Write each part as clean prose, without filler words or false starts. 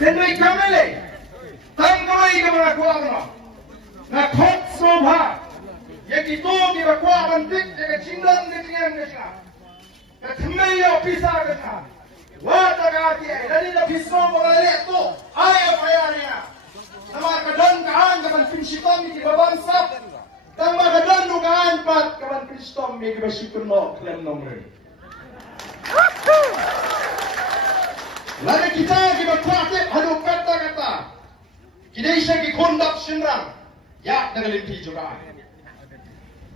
Sendiri kamele. Tangkai ke mana kuat no. Na khot sobha. Ye itu di kuat bantik ye cingdang ke cingdang ke cingdang. Ke thmei yo pisa ke cingdang. Wah tak dia. Dari dah pisau boleh tu. Ayah payahnya. Nama kedan kaan kapan pinshitom di baban sab. Tama kedan dugaan pat kapan pinshitom di kebasikun no klem nomor. Lalu kita praktek hadu kata-kata. Kita isya ki kondak sinrang. Ya dengan limpi juga.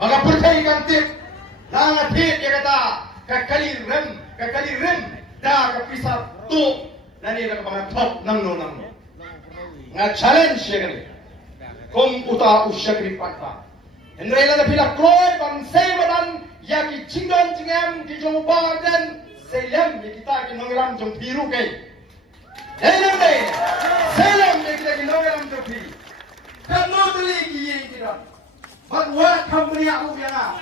Maka percaya kantip. Langat hit dia kata. Kakali rem. Dah kepisah tu. Nani nak bangat top nang no. Nga challenge dia kata. Kong uta usyakri patah. Hendrai lana pila kroy bang seimadan. Ya ki cinggan cingam ki jombar dan. Selam ni kita ki nongiram jom biru kai. Selam ni. Selam ni kita ki nongiram jom biru. Kan no tuli ki ye kita. But what company aku biara.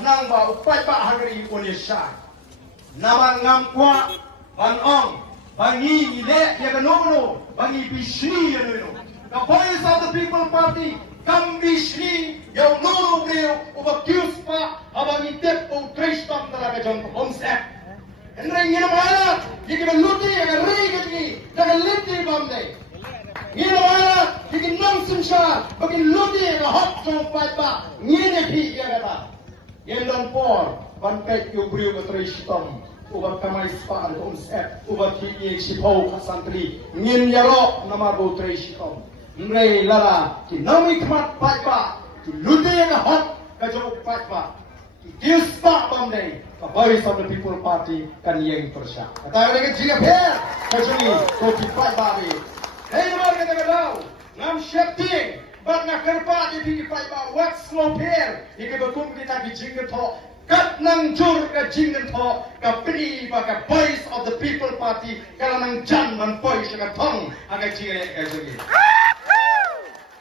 Nang ba upai pa hagari Indonesia. Naman ngam kwa ban ong bangi ile ya kanono bangi bisni ya no. The voice of the people party kam bisni ya no brio uba kiuspa abangi tep o tristam talaga jong konsep. Hendrai ngina mana? Jika meluti akan rigi akan liti bamde. Ngina mana? Jika nonsen sya, bagi luti akan hot sampai pa. Ngina pi ya kata. Yendan por, bantai yubriu ketristam. Ubat kamai spa an konsep. Ubat higi sipau kasantri. Ngin yaro nama bo tristam. Hendrai lala ki nami kemat pai pa. Ki luti akan hot kajong pai pa. Kius pa bamde. The voice of the people party kan yang persya. Kata mereka jika fair, kacuni kopi pat babi. Hei nomor kita kedau, ngam syakti, bat nak kerpa di pat babi. What slow fair? Ike betul kita di jingga to, kat nang jur ke jingga to, ke pri baka voice of the people party. Kalau nang jan man voice ke tong, agak jingga kacuni.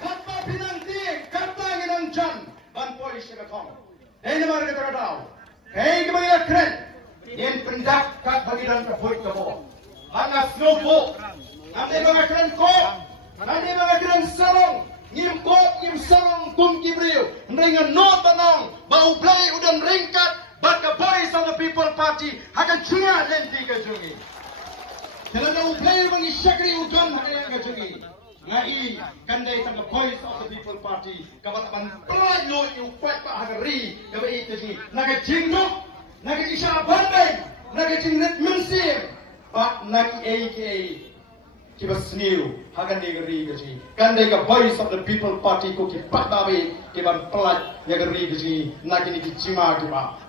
Kata pinang ting, kata nang jan, man voice ke tong. Hei nomor kita kedau. Hei kemana keren? Yang pendak kat bagian terbuat kebo. Hanya snowball. Nanti mga keren ko. Nanti mga keren sarong. Ngim ko, ngim sarong kum kibriu. Ringan no tanong. Bau blay udan ringkat. Baka voice of the people party. Hakan cunga lenti kajungi. Kalau bau blay mangi syakri udan hakan kajungi. Ngai kandai tang voice of the people party kabatapan pelai lo yu kwat pa hagari gabai tadi naga jingno naga isha bandai naga jingnet mensim pak nagi aka kibas new hagan negeri gaji kandai ka voice of the people party ko ki pat babe kiban pelai negeri gaji nagi ni cima kiba